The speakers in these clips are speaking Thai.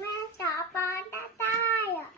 แม่สาปาได้ได้อะ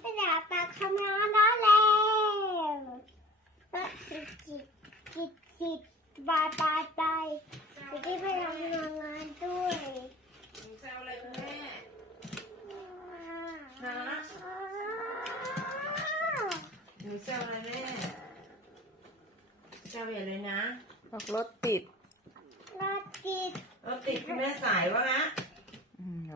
แม่สาปาทำานแล้วแล้วจิตจิตจิตจิตบาตาไปไปที่ไปทำงางานด้วยแซวอะไรแม่ฮะแซวอะไรแม่แซวเยียดเลยนะ รถติด รถติด รถติดคุณแม่สายวะนะ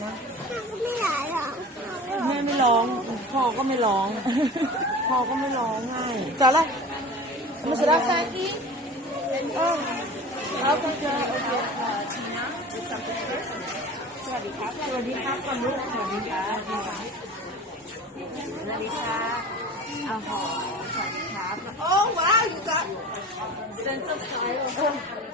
ไรนะไม่รอแม่ไม่ร้อง พ่อก็ไม่ร้อง พ่อก็ไม่ร้องง่ายจ้าละมาสุดาซากิเอ้าวันเจาสวัสดีครับ สวัสดีครับ คุณลูก สวัสดีครับสวัสดีค่ะอาหอสวัสดีครับโอ้ว้าวอยู่กับเซนเซอร์ไซส์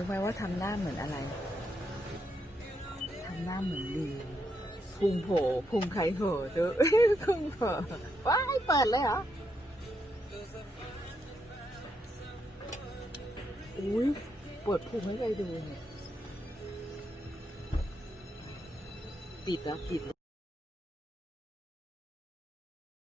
ู้ไหมว่าทำหน้าเหมือนอะไร ทำหน้าเหมือนดีพุงโผล่พุงใครโผลเจอพุงโผล่ว้าย เปิดเลยเหรอ อุ้ย เปิดพุงให้ใครดูเนี่ยติดแล้ติด